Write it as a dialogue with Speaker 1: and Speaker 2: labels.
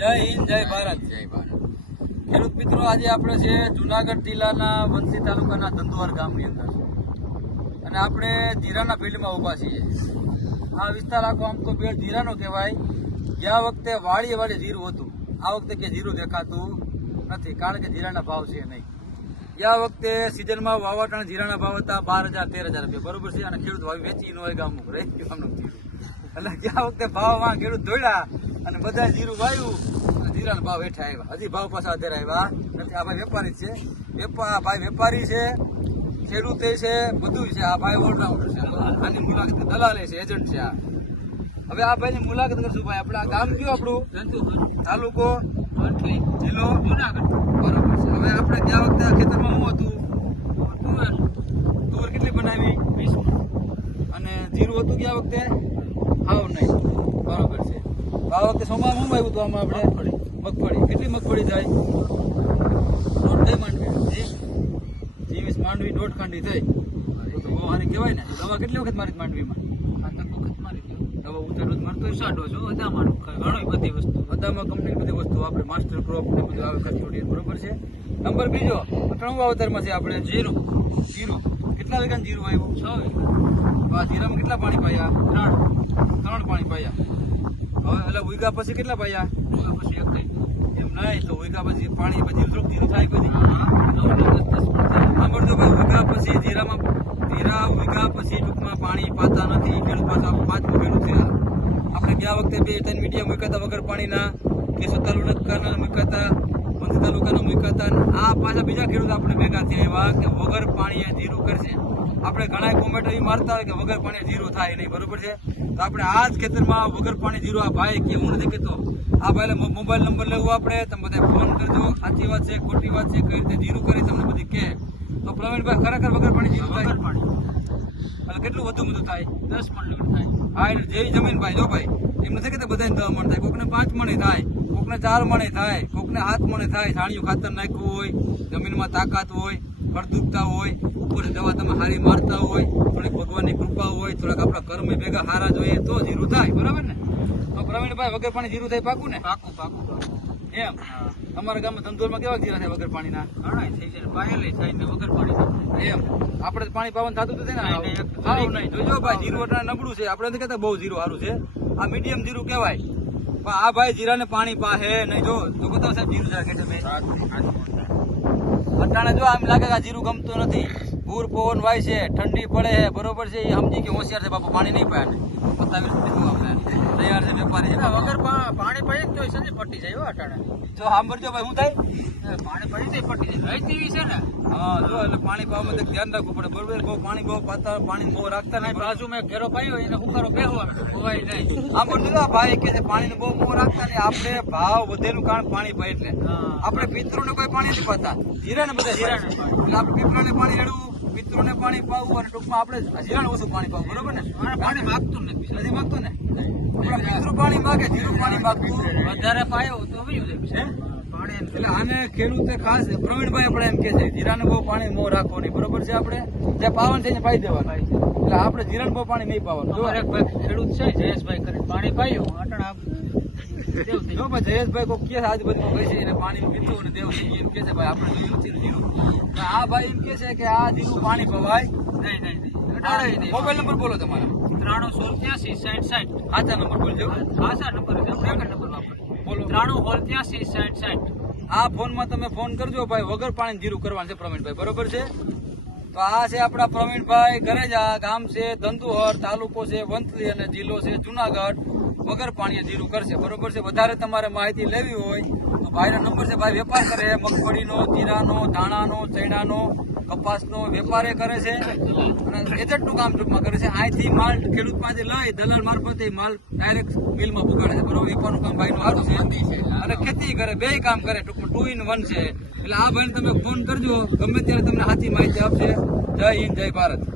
Speaker 1: જય હિન્દ જય ભારત.
Speaker 2: જય ભારત.
Speaker 1: ખેડૂત મિત્રો આજે આપણે છે જુનાગઢ જિલ્લાના વંશી તાલુકાના ધંધુવાર ગામની અંદર. અને આપણે જીરાના ફિલ્ડમાં ઊભા છીએ. આ વિસ્તાર આખો આમ તો જીરાનો કહેવાય. ગયા વખતે વાડીએ વાડી જીરું હતું આ વખતે કે જીરું દેખાતું નથી કારણ કે જીરાના ભાવ છે નહીં. ગયા વખતે સિઝનમાં વાવાટાના જીરાના ભાવ હતા બાર હજાર તેર હજાર રૂપિયા. બરોબર છે? અને ખેડૂત વાવી વેચી ન હોય ગામ રહી ગયું એટલે ગયા વખતે ભાવમાં ખેડૂત દોડ્યા અને બધા જીરું વાવ્યું જીરાના ભાવ હેઠા આવ્યા. હજી ભાવ પાછા વધારે આવ્યા. નથી આ ભાઈ વેપારી છે. વેપા ભાઈ વેપારી છે, ખેડૂતે છે, બધું છે. આ ભાઈ ઓલરાઉન્ડર છે. આની મુલાકાત દલાલે છે એજન્ટ છે આ. હવે આ ભાઈની મુલાકાત કરશું ભાઈ. આપણે આ ગામ કયું આપણું? તાલુકો? જિલ્લો? જુનાગઢ બરોબર છે. હવે આપણે ત્યાં વખતે આ ખેતરમાં શું હતું? તુવેર તુવેર કેટલી બનાવી? વીસ અને જીરું હતું ગયા વખતે? હાવ નહીં. બરોબર છે. આ વખતે સોમવાર શું આવ્યું હતું આમાં આપણે? મગફળી. કેટલી મગફળી થાય દોઢ થઈ માંડવી ત્રેવીસ માંડવી દોઢ ખાંડી થઈ. બહુ સારી કહેવાય ને. દવા કેટલી વખત મારી માંડવીમાં? દવા ઉતર મારતો સાડો છો બધામાં ઘણી બધી વસ્તુ. બધામાં કંપની બધી વસ્તુ આપણે માસ્ટર ક્રોપ ને બધું આવે કચોડી બરોબર છે? નંબર બીજો. ત્રણ વાવતરમાં છે આપણે. જીરું. જીરું. કેટલા વીઘાનું જીરું આવ્યું? છ વીઘા. જીરામાં કેટલા પાણી પાયા? ત્રણ. ત્રણ પાણી પાયા. હવે એટલે વીઘા પછી કેટલા પાયા? પછી એક એમ નહીં તો પછી પાણી પછી ધીરું થાય પછી સાંભળજો ભાઈ વીઘા પછી ધીરામાં ધીરા વીઘા પછી ટૂંકમાં પાણી પાતા નથી. ખેડૂત આ પાંચમું ખેડૂત છે આપણે ગયા વખતે બે ત્રણ મીડિયા મૂક્યા વગર પાણીના. કેશોદ તાલુકાના મૂક્યા હતા પંચ તાલુકાના અને આ પાછા બીજા ખેડૂત આપણે ભેગા થયા એવા કે વગર પાણીએ ધીરું કરશે. આપણે ઘણા કોમેન્ટ એવી મારતા હોય કે વગર પાણી જીરું થાય નહીં બરોબર છે? તો આપણે આ જ ખેતરમાં વગર પાણી જીરું આ ભાઈ કે હું નથી કહેતો. આ ભાઈ મોબાઈલ નંબર લેવો આપણે તમે બધા ફોન કરજો. સાચી વાત છે ખોટી વાત છે કઈ રીતે જીરું કરી તમને બધી કહે તો પ્રવીણભાઈ ખરેખર વગર પાણી જીરું થાય? એટલે કેટલું વધુ બધું થાય? દસ મણ થાય. હા એટલે જેવી જમીન ભાઈ જો ભાઈ એમ નથી કે બધાને દસ મણ થાય. કોકને પાંચ મણે થાય કોકને ચાર મણે થાય કોકને હાથ મણે થાય. છાણિયું ખાતર નાખ્યું હોય જમીનમાં તાકાત હોય ફળદ્રુપતા હોય ઉપર દવા તમે હારી મારતા હોય થોડીક ભગવાનની કૃપા હોય થોડાક આપણા કર્મ ભેગા હારા જોઈએ તો જીરું થાય બરાબર ને? તો પ્રવીણભાઈ વગર પાણી જીરું થાય પાકું ને? પાકું પાકું એમ? અમારા ગામમાં ધંધોરમાં કેવા જીરા થાય વગર પાણીના? ઘણા થઈ પાયેલી થાય ને વગર પાણી એમ? આપણે પાણી પાવન થતું તો થાય ને હાવ નહીં જોજો ભાઈ જીરું અટાણે નબળું છે. આપણે નથી કહેતા બહુ જીરું સારું છે. આ મીડિયમ જીરું કહેવાય. પણ આ ભાઈ જીરાને પાણી પાહે નહીં જો. તો બતાવો સાહેબ જીરું જરા કેટલે અટાણે જો આમ લાગે કે જીરું ગમતું નથી પૂર પવન વાય છે ઠંડી પડે છે બરોબર છે એ સમજી કે હોશિયાર છે બાપુ પાણી નહીં પાયા બતાવી દીધું આપણે તૈયાર છે વેપારી છે
Speaker 3: વગર પાણી પડે તો સંજય પટી જાય હો અટાણે.
Speaker 1: જો સાંભળજો ભાઈ શું થાય?
Speaker 3: પાણી પડી જાય પટી જાય. રહી છે ને.
Speaker 1: હા જો એટલે પાણી પાવામાં ધ્યાન રાખવું પડે. બરોબર બહુ પાણી બહુ પાતા પાણી બહુ રાખતા નહીં.
Speaker 3: બાજુ મેં ઘેરો પાયો એને હુકારો બેહવાનો ખોવાય નહીં
Speaker 1: આમ પણ ભાઈ કે છે પાણીને બહુ મોહ રાખતા નહીં. આપણે ભાવ વધેલું કારણ પાણી ભાઈ એટલે. આપણે પિતૃને કોઈ પાણી નથી પાતા જીરાને બધા જીરાને એટલે આપણે પિતૃને પાણી રેડવું પિતૃને પાણી પાવું અને ટૂંકમાં આપણે જીરાને ઓછું પાણી પાવું બરોબર ને?
Speaker 3: પાણી માગતું નથી.
Speaker 1: નથી માગતું ને? આપણે પિતૃ પાણી માગે જીરું પાણી માગતું
Speaker 3: વધારે પાયો તો
Speaker 1: એટલે આને ખેડૂતે ખાસ પ્રવીણભાઈ આપણે એમ કે છે જીરાને બહુ પાણી મોં રાખવો નહીં. બરોબર છે આપણે? જે પાવન થઈને પાઈ દેવાનું. એટલે આપણે જીરાને બહુ પાણી નહીં પાવાનું. જો
Speaker 3: એક ભાઈ ખેડૂત છે જયેશભાઈ કરીને પાણી પાયું અટાણે
Speaker 1: જો ભાઈ જયેશભાઈ કોઈ કે આજ બધું કોઈ છે એને પાણી પીતું અને દેવ થઈ એમ કે છે ભાઈ આપણે જોયું ને જીરું. આ ભાઈ એમ કે છે કે આ જીરું પાણી પવાય
Speaker 3: નહીં નહીં
Speaker 1: મોબાઈલ નંબર બોલો તમારા.
Speaker 3: ત્રાણું સોળ ત્યાસી સાઠ સાઠ.
Speaker 1: આચા નંબર બોલજો.
Speaker 3: સર નંબર છે નંબર
Speaker 1: બોલો.
Speaker 3: ત્રાણું હોલ ત્યાસી સાઠ સાઠ.
Speaker 1: આ ફોનમાં તમે ફોન કરજો ભાઈ વગર પાણી જીરું કરવાનું છે પ્રવીણભાઈ. બરોબર છે? તો આ છે આપણા પ્રવીણભાઈ ગરેજા. ગામ છે ધંધુહર, તાલુકો છે વંથલી અને જિલ્લો છે જુનાગઢ. વગર પાણીએ જીરું કરશે. બરોબર છે? વધારે તમારે માહિતી લેવી હોય તો ભાઈનો નંબર છે. ભાઈ વેપાર કરે. મગફળીનો, જીરાનો, ધાણાનો, ચૈણાનો, કપાસનો વેપાર એ કરે છે. અને એજન્ટનું કામ ટૂંકમાં કરે છે. અહીંથી માલ ખેડૂત પાસે લઈ દલાલ મારફતે માલ ડાયરેક્ટ મિલમાં પુગાડે છે. બરોબર? વેપારનું કામ ભાઈનું સારું છે. અને ખેતી કરે. બે કામ કરે. ટૂંકમાં ટુ ઇન વન છે. એટલે આ ભાઈને તમે ફોન કરજો. ગમે ત્યારે તમને સાચી માહિતી આપશે. જય હિન્દ, જય ભારત.